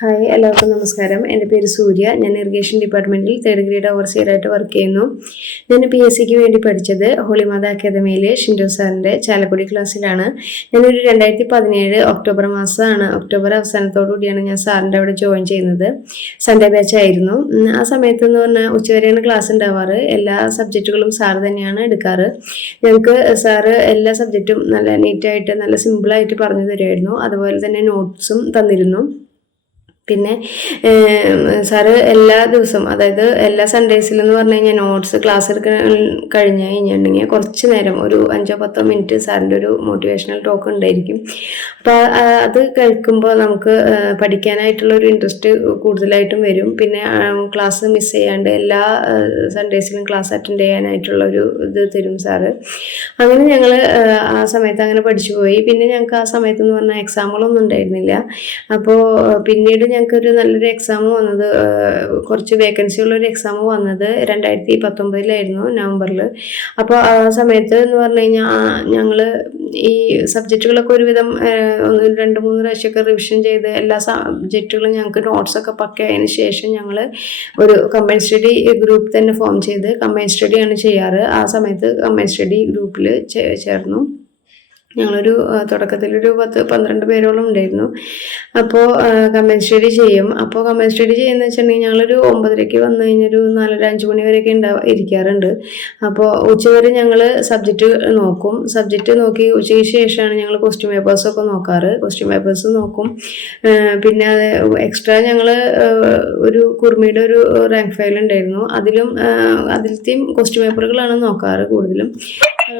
Hi, എല്ലാവർക്കും നമസ്കാരം. എൻ്റെ പേര് സൂര്യ. ഞാൻ ഇറിഗേഷൻ ഡിപ്പാർട്ട്മെൻറ്റിൽ തേർഡ് ഗ്രേഡ് ഓവർസിയറായിട്ട് വർക്ക് ചെയ്യുന്നു. ഞാൻ PSCക്ക് വേണ്ടി പഠിച്ചത് ഹോളിമാത അക്കാദമിയിലെ ഷിൻഡോ സാറിൻ്റെ ചാലക്കുടി ക്ലാസ്സിലാണ്. ഞാനൊരു 2017 ഒക്ടോബർ മാസമാണ്, ഒക്ടോബർ അവസാനത്തോടുകൂടിയാണ് ഞാൻ സാറിൻ്റെ അവിടെ ജോയിൻ ചെയ്യുന്നത്. സൺഡേ ബാച്ച് ആയിരുന്നു. ആ സമയത്ത് എന്ന് പറഞ്ഞാൽ ഉച്ചവരെയാണ് ക്ലാസ് ഉണ്ടാവാറ്. എല്ലാ സബ്ജക്റ്റുകളും സാർ തന്നെയാണ് എടുക്കാറ്. ഞങ്ങൾക്ക് സാറ് എല്ലാ സബ്ജക്റ്റും നല്ല നീറ്റായിട്ട് നല്ല സിമ്പിളായിട്ട് പറഞ്ഞു തരുമായിരുന്നു. അതുപോലെ തന്നെ നോട്ട്സും തന്നിരുന്നു. പിന്നെ സാറ് എല്ലാ ദിവസവും, അതായത് എല്ലാ സൺഡേസിലെന്ന് പറഞ്ഞു കഴിഞ്ഞാൽ നോട്ട്സ് ക്ലാസ് എടുക്കാൻ കഴിഞ്ഞ് കഴിഞ്ഞിട്ടുണ്ടെങ്കിൽ കുറച്ച് നേരം ഒരു 5-10 മിനിറ്റ് സാറിൻ്റെ ഒരു മോട്ടിവേഷണൽ ടോക്ക് ഉണ്ടായിരിക്കും. അപ്പോൾ അത് കേൾക്കുമ്പോൾ നമുക്ക് പഠിക്കാനായിട്ടുള്ള ഒരു ഇൻട്രസ്റ്റ് കൂടുതലായിട്ടും വരും. പിന്നെ ക്ലാസ് മിസ് ചെയ്യാണ്ട് എല്ലാ സൺഡേസിലും ക്ലാസ് അറ്റൻഡ് ചെയ്യാനായിട്ടുള്ള ഒരു ഇത് തരും സാറ്. അങ്ങനെ ഞങ്ങൾ ആ സമയത്ത് അങ്ങനെ പഠിച്ചു പോയി. പിന്നെ ഞങ്ങൾക്ക് ആ സമയത്ത് എന്ന് പറഞ്ഞാൽ എക്സാമുകളൊന്നും ഉണ്ടായിരുന്നില്ല. അപ്പോൾ പിന്നീട് ഞങ്ങൾക്കൊരു നല്ലൊരു എക്സാം വന്നത്, കുറച്ച് വേക്കൻസി ഉള്ളൊരു എക്സാം വന്നത് 2019 നവംബറിൽ. അപ്പോൾ ആ സമയത്ത് എന്ന് പറഞ്ഞു കഴിഞ്ഞാൽ ഞങ്ങൾ ഈ സബ്ജക്റ്റുകളൊക്കെ ഒരുവിധം 2-3 പ്രാവശ്യമൊക്കെ റിവിഷൻ ചെയ്ത് എല്ലാ സബ്ജക്റ്റുകളും ഞങ്ങൾക്ക് നോട്ട്സൊക്കെ പക്കയതിന് ശേഷം ഞങ്ങൾ ഒരു കമ്പൈൻ സ്റ്റഡി ഗ്രൂപ്പ് തന്നെ ഫോം ചെയ്ത് കമ്പൈൻ സ്റ്റഡിയാണ് ചെയ്യാറ്. ആ സമയത്ത് കമ്പൈൻ സ്റ്റഡി ഗ്രൂപ്പിൽ ചേർന്നു. ഞങ്ങളൊരു തുടക്കത്തിലൊരു 10-12 പേരോളം ഉണ്ടായിരുന്നു. അപ്പോൾ കമ്പൈൻ സ്റ്റഡി ചെയ്യും. അപ്പോൾ കമ്പൈൻ സ്റ്റഡി ചെയ്യുന്നത് വെച്ചിട്ടുണ്ടെങ്കിൽ ഞങ്ങളൊരു 9:30 വന്നു കഴിഞ്ഞൊരു 4-5 മണി വരെയൊക്കെ ഇരിക്കാറുണ്ട്. അപ്പോൾ ഉച്ചവരെ ഞങ്ങൾ സബ്ജക്റ്റ് നോക്കും. സബ്ജക്റ്റ് നോക്കി ഉച്ചയ്ക്ക് ശേഷമാണ് ഞങ്ങൾ ക്വസ്റ്റ്യൻ പേപ്പേഴ്സൊക്കെ നോക്കാറ്. ക്വസ്റ്റ്യൻ പേപ്പേഴ്സ് നോക്കും. പിന്നെ അത് എക്സ്ട്രാ ഞങ്ങൾ ഒരു കുർമിയുടെ ഒരു റാങ്ക് ഫയൽ ഉണ്ടായിരുന്നു. അതിലത്തെയും ക്വസ്റ്റ്യൻ പേപ്പറുകളാണ് നോക്കാറ്. കൂടുതലും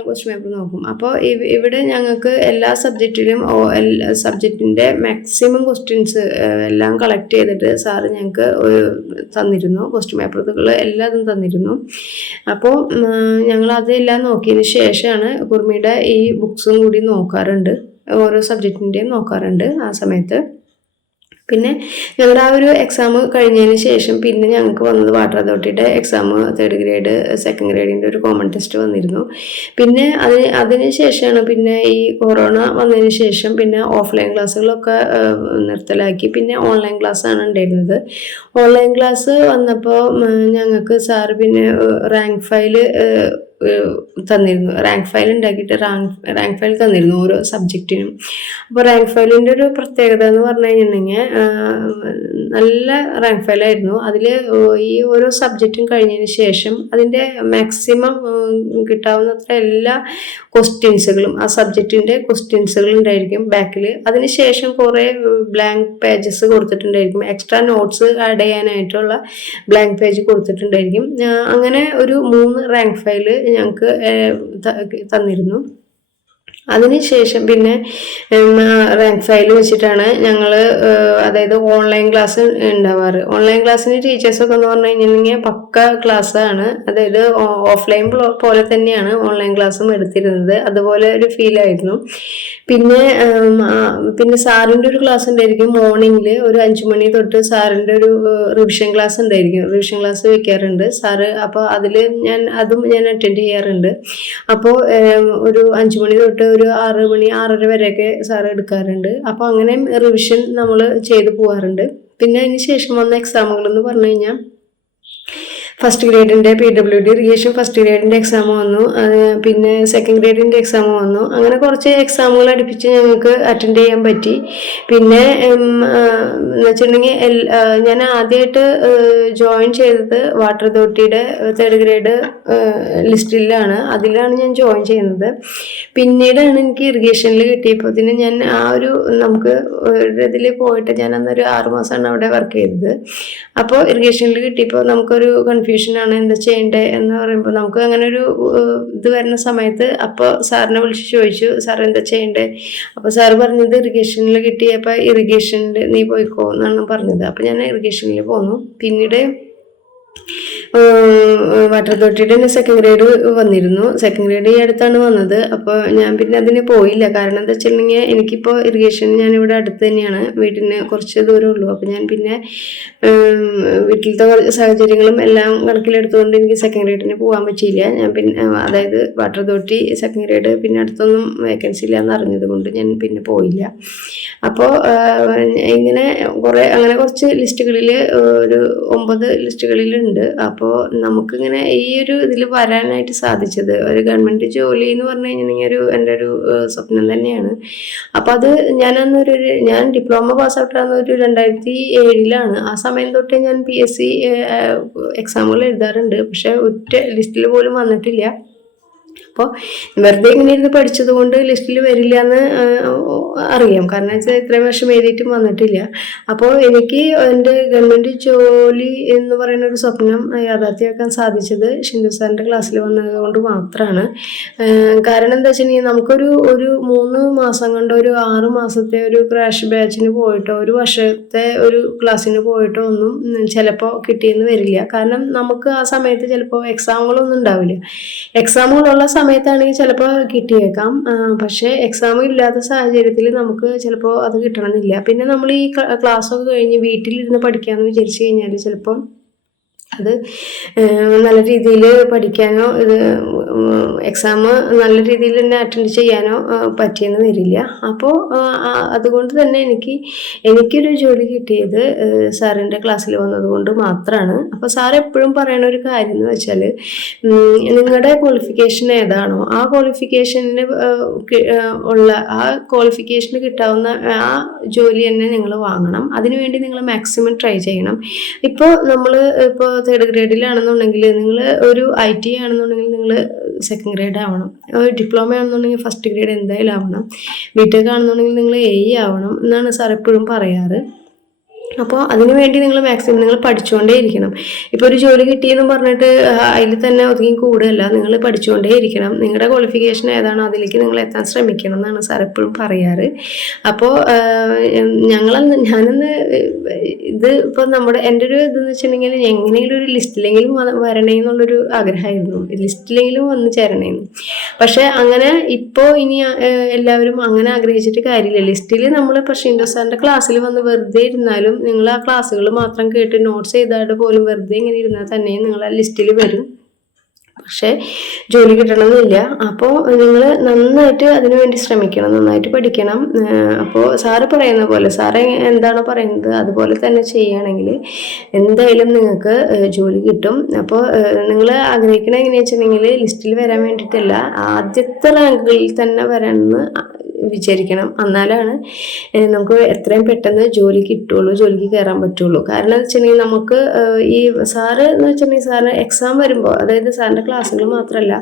ക്വസ്റ്റ്യൻ പേപ്പർ നോക്കും. അപ്പോൾ ഇവിടെ ഞങ്ങൾക്ക് എല്ലാ സബ്ജക്റ്റിലും സബ്ജക്റ്റിൻ്റെ മാക്സിമം ക്വസ്റ്റ്യൻസ് എല്ലാം കളക്ട് ചെയ്തിട്ട് സാറ് ഞങ്ങൾക്ക് തന്നിരുന്നു. ക്വസ്റ്റ്യൻ പേപ്പറുകൾ എല്ലാതും തന്നിരുന്നു. അപ്പോൾ ഞങ്ങൾ അതെല്ലാം നോക്കിയതിന് ശേഷമാണ് കുർമിയുടെ ഈ ബുക്സും കൂടി നോക്കാറുണ്ട്. ഓരോ സബ്ജക്റ്റിൻ്റെയും നോക്കാറുണ്ട് ആ സമയത്ത്. പിന്നെ ഞങ്ങളുടെ ആ ഒരു എക്സാം കഴിഞ്ഞതിന് ശേഷം പിന്നെ ഞങ്ങൾക്ക് വന്നത് വാട്ടർ അതോറിറ്റിയുടെ എക്സാം, തേർഡ് ഗ്രേഡ് സെക്കൻഡ് ഗ്രേഡിൻ്റെ ഒരു കോമൺ ടെസ്റ്റ് വന്നിരുന്നു. പിന്നെ അതിന് ശേഷമാണ് പിന്നെ ഈ കൊറോണ വന്നതിന് ശേഷം പിന്നെ ഓഫ്ലൈൻ ക്ലാസ്സുകളൊക്കെ നിർത്തലാക്കി. പിന്നെ ഓൺലൈൻ ക്ലാസ്സാണ് ഉണ്ടായിരുന്നത്. ഓൺലൈൻ ക്ലാസ് വന്നപ്പോൾ ഞങ്ങൾക്ക് സാറ് പിന്നെ റാങ്ക് ഫയല് തന്നിരുന്നു. റാങ്ക് ഫയൽ ഉണ്ടാക്കിയിട്ട് റാങ്ക് ഫയൽ തന്നിരുന്നു ഓരോ സബ്ജക്റ്റിനും. അപ്പോൾ റാങ്ക് ഫയലിൻ്റെ ഒരു പ്രത്യേകത എന്ന് പറഞ്ഞു കഴിഞ്ഞിട്ടുണ്ടെങ്കിൽ നല്ല റാങ്ക് ഫയലായിരുന്നു. അതിൽ ഈ ഓരോ സബ്ജക്റ്റും കഴിഞ്ഞതിന് ശേഷം അതിൻ്റെ മാക്സിമം കിട്ടാവുന്നത്ര എല്ലാ ക്വസ്റ്റ്യൻസുകളും ആ സബ്ജക്റ്റിൻ്റെ ക്വസ്റ്റ്യൻസുകൾ ഉണ്ടായിരിക്കും ബാക്കിൽ. അതിന് ശേഷം കുറേ ബ്ലാങ്ക് പേജസ് കൊടുത്തിട്ടുണ്ടായിരിക്കും. എക്സ്ട്രാ നോട്ട്സ് ആഡ് ചെയ്യാനായിട്ടുള്ള ബ്ലാങ്ക് പേജ് കൊടുത്തിട്ടുണ്ടായിരിക്കും. അങ്ങനെ ഒരു 3 റാങ്ക് ഫയൽ ഞങ്ങൾക്ക് തന്നിരുന്നു. അതിനുശേഷം പിന്നെ റാങ്ക് ഫയൽ വെച്ചിട്ടാണ് ഞങ്ങൾ, അതായത് ഓൺലൈൻ ക്ലാസ് ഉണ്ടാവാറ്. ഓൺലൈൻ ക്ലാസ്സിന് ടീച്ചേഴ്സൊക്കെ എന്ന് പറഞ്ഞു കഴിഞ്ഞിട്ടുണ്ടെങ്കിൽ പക്ക ക്ലാസ്സാണ്. അതായത് ഓഫ്ലൈൻ പോലെ തന്നെയാണ് ഓൺലൈൻ ക്ലാസ്സും എടുത്തിരുന്നത്. അതുപോലെ ഒരു ഫീലായിരുന്നു. പിന്നെ സാറിൻ്റെ ഒരു ക്ലാസ് ഉണ്ടായിരിക്കും മോർണിംഗിൽ ഒരു 5 മണി തൊട്ട് സാറിൻ്റെ ഒരു റിവിഷൻ ക്ലാസ് ഉണ്ടായിരിക്കും. റിവിഷൻ ക്ലാസ് വെക്കാറുണ്ട് സാറ്. അപ്പോൾ അതും ഞാൻ അറ്റൻഡ് ചെയ്യാറുണ്ട്. അപ്പോൾ ഒരു 5 മണി തൊട്ട് ഒരു 6 മണി 6:30 വരെയൊക്കെ സാറ് എടുക്കാറുണ്ട്. അപ്പോൾ അങ്ങനെ റിവിഷൻ നമ്മൾ ചെയ്തു പോകാറുണ്ട്. പിന്നെ അതിന് ശേഷം വന്ന എക്സാമുകൾ എന്ന് പറഞ്ഞു കഴിഞ്ഞാൽ ഫസ്റ്റ് ഗ്രേഡിൻ്റെ PWD ഇറിഗേഷൻ ഫസ്റ്റ് ഗ്രേഡിൻ്റെ എക്സാം വന്നു. പിന്നെ സെക്കൻഡ് ഗ്രേഡിൻ്റെ എക്സാം വന്നു. അങ്ങനെ കുറച്ച് എക്സാമുകൾ അടുപ്പിച്ച് ഞങ്ങൾക്ക് അറ്റൻഡ് ചെയ്യാൻ പറ്റി. പിന്നെ എന്ന് വെച്ചിട്ടുണ്ടെങ്കിൽ ഞാൻ ആദ്യമായിട്ട് ജോയിൻ ചെയ്തത് വാട്ടർ അതോറിറ്റിയുടെ തേർഡ് ഗ്രേഡ് ലിസ്റ്റിലാണ്. അതിലാണ് ഞാൻ ജോയിൻ ചെയ്യുന്നത്. പിന്നീടാണ് എനിക്ക് ഇറിഗേഷനിൽ കിട്ടിയപ്പോൾ ഞാൻ നമുക്ക് ഇതിൽ പോയിട്ട് ഞാൻ അന്നൊരു 6 മാസമാണ് അവിടെ വർക്ക് ചെയ്തത്. അപ്പോൾ ഇറിഗേഷനിൽ കിട്ടിയപ്പോൾ നമുക്കൊരു കൺഫ്യൂഷനാണ് എന്താ ചെയ്യേണ്ടത് എന്ന് പറയുമ്പോൾ. നമുക്ക് അങ്ങനെ ഒരു ഇത് വരുന്ന സമയത്ത് അപ്പോൾ സാറിനെ വിളിച്ച് ചോദിച്ചു, സാർ എന്താ ചെയ്യേണ്ടത്? അപ്പോൾ സാറ് പറഞ്ഞത് ഇറിഗേഷനിൽ കിട്ടിയപ്പോൾ ഇറിഗേഷനിൽ നീ പോയിക്കോ എന്നാണ് പറഞ്ഞത്. അപ്പോൾ ഞാൻ ഇറിഗേഷനിൽ പോന്നു. പിന്നീട് വാട്ടർ അതോറിറ്റിയുടെ തന്നെ സെക്കൻഡ് ഗ്രേഡ് വന്നിരുന്നു. സെക്കൻഡ് ഗ്രേഡ് ഈ അടുത്താണ് വന്നത്. അപ്പോൾ ഞാൻ പിന്നെ അതിന് പോയില്ല. കാരണം എന്താ വെച്ചിട്ടുണ്ടെങ്കിൽ എനിക്കിപ്പോൾ ഇറിഗേഷൻ ഞാനിവിടെ അടുത്ത് തന്നെയാണ്, വീട്ടിന് കുറച്ച് ദൂരമേ ഉള്ളൂ. അപ്പോൾ ഞാൻ പിന്നെ വീട്ടിലത്തെ സാഹചര്യങ്ങളും എല്ലാം കണക്കിലെടുത്തുകൊണ്ട് എനിക്ക് സെക്കൻഡ് ഗ്രേഡിന് പോകാൻ പറ്റിയില്ല. ഞാൻ പിന്നെ അതായത് വാട്ടർ അതോറിറ്റി സെക്കൻഡ് ഗ്രേഡ് പിന്നെ അടുത്തൊന്നും വേക്കൻസി ഇല്ല എന്ന് അറിഞ്ഞത് കൊണ്ട് ഞാൻ പിന്നെ പോയില്ല. അപ്പോൾ ഇങ്ങനെ അങ്ങനെ കുറച്ച് ലിസ്റ്റുകളിൽ ഒരു 9 ലിസ്റ്റുകളിലുണ്ട്. അപ്പോൾ നമുക്കിങ്ങനെ ഈ ഒരു ഇതിൽ വരാനായിട്ട് സാധിച്ചത് ഒരു ഗവൺമെൻറ് ജോലി എന്ന് പറഞ്ഞു കഴിഞ്ഞിട്ടുണ്ടെങ്കിൽ എൻ്റെ ഒരു സ്വപ്നം തന്നെയാണ്. അപ്പോൾ അത് ഞാൻ ഡിപ്ലോമ പാസ് ഔട്ടാകുന്ന ഒരു 2007 ആ സമയം തൊട്ടേ ഞാൻ PSC എക്സാമുകൾ എഴുതാറുണ്ട്. പക്ഷെ ഒറ്റ ലിസ്റ്റിൽ പോലും വന്നിട്ടില്ല. അപ്പോൾ വെറുതെ ഇങ്ങനെ ഇരുന്ന് പഠിച്ചത് കൊണ്ട് ലിസ്റ്റിൽ വരില്ല എന്ന് അറിയാം. കാരണം വെച്ചാൽ ഇത്രയും വർഷം എഴുതിയിട്ടും വന്നിട്ടില്ല. അപ്പോൾ എനിക്ക് എൻ്റെ ഗവൺമെൻറ് ജോലി എന്ന് പറയുന്ന ഒരു സ്വപ്നം യാഥാർത്ഥ്യമാക്കാൻ സാധിച്ചത് ഷിൻഡു സാറിൻ്റെ ക്ലാസ്സിൽ വന്നത് കൊണ്ട് മാത്രമാണ്. കാരണം എന്താ വെച്ചിട്ടുണ്ടെങ്കിൽ നമുക്കൊരു 3 മാസം കൊണ്ട് ഒരു 6 മാസത്തെ ഒരു ക്രാഷ് ബാച്ചിന് പോയിട്ടോ ഒരു വർഷത്തെ ഒരു ക്ലാസ്സിന് പോയിട്ടോ ഒന്നും ചിലപ്പോൾ കിട്ടിയെന്ന് വരില്ല. കാരണം നമുക്ക് ആ സമയത്ത് ചിലപ്പോൾ എക്സാമുകളൊന്നും ഉണ്ടാവില്ല. എക്സാമുകളുള്ള സമയത്താണെങ്കിൽ ചിലപ്പോൾ കിട്ടിയേക്കാം. പക്ഷേ എക്സാം ഇല്ലാത്ത സാഹചര്യത്തിൽ നമുക്ക് ചിലപ്പോൾ അത് കിട്ടണമെന്നില്ല. പിന്നെ നമ്മൾ ഈ ക്ലാസ്സൊക്കെ കഴിഞ്ഞ് വീട്ടിലിരുന്ന് പഠിക്കാമെന്ന് വിചാരിച്ചു കഴിഞ്ഞാൽ ചിലപ്പം അത് നല്ല രീതിയിൽ പഠിക്കാനോ എക്സാം നല്ല രീതിയിൽ തന്നെ അറ്റൻഡ് ചെയ്യാനോ പറ്റിയെന്ന് വരില്ല. അപ്പോൾ അതുകൊണ്ട് തന്നെ എനിക്കൊരു ജോലി കിട്ടിയത് സാറിൻ്റെ ക്ലാസ്സിൽ വന്നതുകൊണ്ട് മാത്രമാണ്. അപ്പോൾ സാർ എപ്പോഴും പറയുന്ന ഒരു കാര്യം എന്ന് വെച്ചാൽ നിങ്ങളുടെ ക്വാളിഫിക്കേഷൻ ഏതാണോ ആ ക്വാളിഫിക്കേഷന് ഉള്ള ആ ക്വാളിഫിക്കേഷന് കിട്ടാവുന്ന ആ ജോലി തന്നെ നിങ്ങൾ വാങ്ങണം. അതിനുവേണ്ടി നിങ്ങൾ മാക്സിമം ട്രൈ ചെയ്യണം. ഇപ്പോൾ തേർഡ് ഗ്രേഡിലാണെന്നുണ്ടെങ്കിൽ നിങ്ങൾ ഒരു IT ആണെന്നുണ്ടെങ്കിൽ നിങ്ങൾ സെക്കൻഡ് ഗ്രേഡ് ആവണം. ഡിപ്ലോമ ആണെന്നുണ്ടെങ്കിൽ ഫസ്റ്റ് ഗ്രേഡ് എന്തായാലും ആവണം. BTech ആണെന്നുണ്ടെങ്കിൽ നിങ്ങൾ AE ആവണം എന്നാണ് സാർ എപ്പോഴും പറയാറ്. അപ്പോൾ അതിനു വേണ്ടി നിങ്ങൾ മാക്സിമം നിങ്ങൾ പഠിച്ചുകൊണ്ടേ ഇരിക്കണം. ഇപ്പോൾ ഒരു ജോലി കിട്ടിയെന്ന് പറഞ്ഞിട്ട് അതിൽ തന്നെ ഒതുങ്ങി കൂടുകയല്ല, നിങ്ങൾ പഠിച്ചുകൊണ്ടേ ഇരിക്കണം. നിങ്ങളുടെ ക്വാളിഫിക്കേഷൻ ഏതാണോ അതിലേക്ക് നിങ്ങൾ എത്താൻ ശ്രമിക്കണം എന്നാണ് സാർ എപ്പോഴും പറയാറ്. അപ്പോൾ ഞാനൊന്ന് ഇത് ഇപ്പോൾ എൻ്റെ ഒരു ഇതെന്ന് വെച്ചിട്ടുണ്ടെങ്കിൽ എങ്ങനെയെങ്കിലും ഒരു ലിസ്റ്റിലെങ്കിലും വരണേ എന്നുള്ളൊരു ആഗ്രഹമായിരുന്നു, ലിസ്റ്റിലെങ്കിലും വന്ന് ചേരണേന്ന്. പക്ഷെ അങ്ങനെ ഇപ്പോൾ ഇനി എല്ലാവരും അങ്ങനെ ആഗ്രഹിച്ചിട്ട് കാര്യമില്ല. ലിസ്റ്റിൽ നമ്മൾ ഇപ്പോൾ ഷിൻഡു സാറിൻ്റെ ക്ലാസ്സിൽ വന്ന് വെറുതെ ഇരുന്നാലും നിങ്ങൾ ആ ക്ലാസ്സുകൾ മാത്രം കേട്ട് നോട്ട്സ് ചെയ്തായിട്ട് പോലും വെറുതെ ഇങ്ങനെ ഇരുന്നാൽ തന്നെ നിങ്ങൾ ആ ലിസ്റ്റിൽ വരും. പക്ഷേ ജോലി കിട്ടണമെന്നില്ല. അപ്പോൾ നിങ്ങൾ നന്നായിട്ട് അതിനുവേണ്ടി ശ്രമിക്കണം, നന്നായിട്ട് പഠിക്കണം. അപ്പോൾ സാറ് പറയുന്ന പോലെ സാറ് എന്താണോ പറയുന്നത് അതുപോലെ തന്നെ ചെയ്യുകയാണെങ്കിൽ എന്തായാലും നിങ്ങൾക്ക് ജോലി കിട്ടും. അപ്പോൾ നിങ്ങൾ ആഗ്രഹിക്കണത് എങ്ങനെയാണെന്ന് വെച്ചിട്ടുണ്ടെങ്കിൽ ലിസ്റ്റിൽ വരാൻ വേണ്ടിയിട്ടല്ല, ആദ്യത്തെ റാങ്കുകളിൽ തന്നെ വരാമെന്ന് വിചാരിക്കണം. എന്നാലാണ് നമുക്ക് എത്രയും പെട്ടെന്ന് ജോലി കിട്ടുള്ളൂ, ജോലിക്ക് കയറാൻ പറ്റുള്ളൂ. കാരണം എന്ന് വെച്ചിട്ടുണ്ടെങ്കിൽ നമുക്ക് ഈ സാറ് എന്ന് വെച്ചിട്ടുണ്ടെങ്കിൽ സാറിന് എക്സാം വരുമ്പോൾ, അതായത് സാറിൻ്റെ ക്ലാസ്സുകൾ മാത്രമല്ല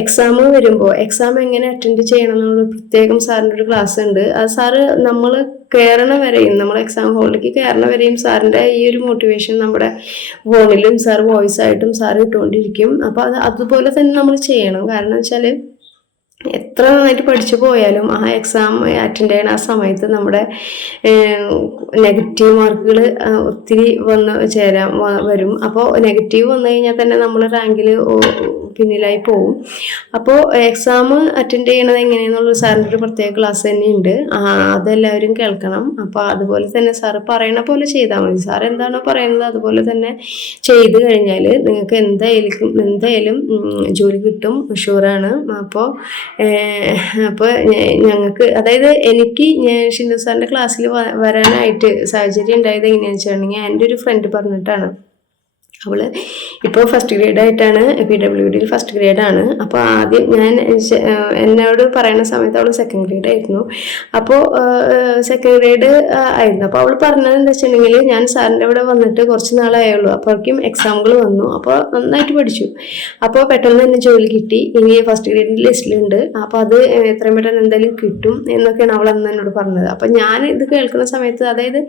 എക്സാം വരുമ്പോൾ എക്സാം എങ്ങനെ അറ്റൻഡ് ചെയ്യണം എന്നുള്ള പ്രത്യേകം സാറിൻ്റെ ഒരു ക്ലാസ് ഉണ്ട്. അത് സാറ് നമ്മൾ കയറണ വരെയും, നമ്മൾ എക്സാം ഹോളിലേക്ക് കയറണ വരെയും സാറിൻ്റെ ഈ ഒരു മോട്ടിവേഷൻ നമ്മുടെ ഫോണിലും സാർ വോയിസ് ആയിട്ടും സാർ ഇട്ടുകൊണ്ടിരിക്കും. അപ്പോൾ അതുപോലെ തന്നെ നമ്മൾ ചെയ്യണം. കാരണം വെച്ചാൽ എത്ര നന്നായിട്ട് പഠിച്ചു പോയാലും ആ എക്സാം അറ്റൻഡ് ചെയ്യണ ആ സമയത്ത് നമ്മുടെ നെഗറ്റീവ് മാർക്കുകൾ ഒത്തിരി വരും. അപ്പോൾ നെഗറ്റീവ് വന്നു കഴിഞ്ഞാൽ തന്നെ നമ്മൾ റാങ്കിൽ പിന്നിലായി പോവും. അപ്പോൾ എക്സാം അറ്റൻഡ് ചെയ്യണത് എങ്ങനെയാണെന്നുള്ള സാറിൻ്റെ ഒരു പ്രത്യേക ക്ലാസ് തന്നെയുണ്ട്, അതെല്ലാവരും കേൾക്കണം. അപ്പോൾ അതുപോലെ തന്നെ സാറ് പറയണ പോലെ ചെയ്താൽ മതി. സാർ എന്താണോ പറയുന്നത് അതുപോലെ തന്നെ ചെയ്ത് കഴിഞ്ഞാൽ നിങ്ങൾക്ക് എന്തായാലും ജോലി കിട്ടും, ഷുവറാണ്. അപ്പോൾ ഞങ്ങൾക്ക്, അതായത് എനിക്ക് ഷിൻഡു സാറിൻ്റെ ക്ലാസ്സിൽ വരാനായിട്ട് സാഹചര്യം ഉണ്ടായത് എങ്ങനെയാണെന്ന് വെച്ചിട്ടുണ്ടെങ്കിൽ എൻ്റെ ഒരു ഫ്രണ്ട് പറഞ്ഞിട്ടാണ്. അവൾ ഇപ്പോൾ ഫസ്റ്റ് ഗ്രേഡായിട്ടാണ്, PWDയിൽ ഫസ്റ്റ് ഗ്രേഡാണ്. അപ്പോൾ ആദ്യം എന്നോട് പറയുന്ന സമയത്ത് അവൾ സെക്കൻഡ് ഗ്രേഡ് ആയിരുന്നു. അപ്പോൾ സെക്കൻഡ് ഗ്രേഡ് ആയിരുന്നു. അപ്പോൾ അവൾ പറഞ്ഞത് എന്താ വെച്ചിട്ടുണ്ടെങ്കിൽ ഞാൻ സാറിൻ്റെ ഇവിടെ വന്നിട്ട് കുറച്ച് നാളായുള്ളൂ, അപ്പോഴേക്കും എക്സാമുകൾ വന്നു. അപ്പോൾ നന്നായിട്ട് പഠിച്ചു. അപ്പോൾ പെട്ടെന്ന് തന്നെ ജോലി കിട്ടി. ഇനി ഫസ്റ്റ് ഗ്രേഡിൻ്റെ ലിസ്റ്റിലുണ്ട്. അപ്പോൾ അത് എത്രയും പെട്ടെന്ന് എന്തായാലും കിട്ടും എന്നൊക്കെയാണ് അവൾ അന്ന് എന്നോട് പറഞ്ഞത്. അപ്പോൾ ഞാൻ ഇത് കേൾക്കുന്ന സമയത്ത്, അതായത്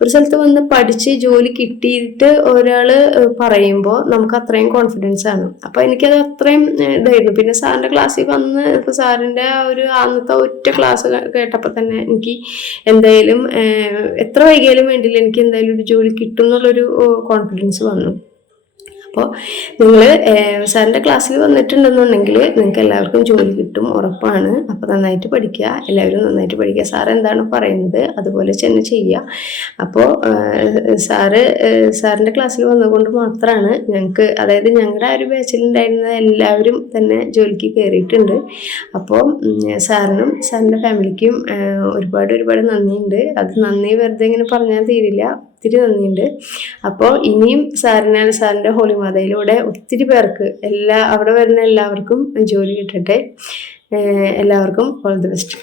ഒരു സ്ഥലത്ത് വന്ന് പഠിച്ച് ജോലി കിട്ടിയിട്ട് ഒരാൾ പറയുമ്പോൾ നമുക്ക് അത്രയും കോൺഫിഡൻസ് ആണ്. അപ്പോൾ എനിക്കത് അത്രയും ഇതായിരുന്നു. പിന്നെ സാറിൻ്റെ ക്ലാസ്സിൽ വന്ന് ഇപ്പോൾ സാറിൻ്റെ ഒരു അന്നത്തെ ഒറ്റ ക്ലാസ് കേട്ടപ്പോൾ തന്നെ എനിക്ക് എന്തായാലും എത്ര വൈകിയാലും വേണ്ടിയില്ല, എനിക്ക് എന്തായാലും ഒരു ജോലി കിട്ടും എന്നുള്ളൊരു കോൺഫിഡൻസ് വന്നു. അപ്പോൾ നിങ്ങൾ സാറിൻ്റെ ക്ലാസ്സിൽ വന്നിട്ടുണ്ടെന്നുണ്ടെങ്കിൽ നിങ്ങൾക്ക് എല്ലാവർക്കും ജോലി കിട്ടും, ഉറപ്പാണ്. അപ്പോൾ നന്നായിട്ട് പഠിക്കുക, എല്ലാവരും നന്നായിട്ട് പഠിക്കുക. സാർ എന്താണ് പറയുന്നത് അതുപോലെ തന്നെ ചെയ്യുക. അപ്പോൾ സാറിൻ്റെ ക്ലാസ്സിൽ വന്നുകൊണ്ട് മാത്രമാണ് ഞങ്ങൾക്ക്, അതായത് ഞങ്ങളുടെ ആ ഒരു ബാച്ചിലുണ്ടായിരുന്ന എല്ലാവരും തന്നെ ജോലിക്ക് കയറിയിട്ടുണ്ട്. അപ്പോൾ സാറിനും സാറിൻ്റെ ഫാമിലിക്കും ഒരുപാട് നന്ദിയുണ്ട്. അത് നന്ദി വെറുതെ ഇങ്ങനെ പറഞ്ഞാൽ തീരില്ല, ഒത്തിരി നന്ദിയുണ്ട്. അപ്പോൾ ഇനിയും സാറിൻ്റെ ഹോളിമാതയിലൂടെ ഒത്തിരി പേർക്ക് അവിടെ വരുന്ന എല്ലാവർക്കും ജോലി കിട്ടട്ടെ. എല്ലാവർക്കും ഓൾ ദി ബെസ്റ്റ്.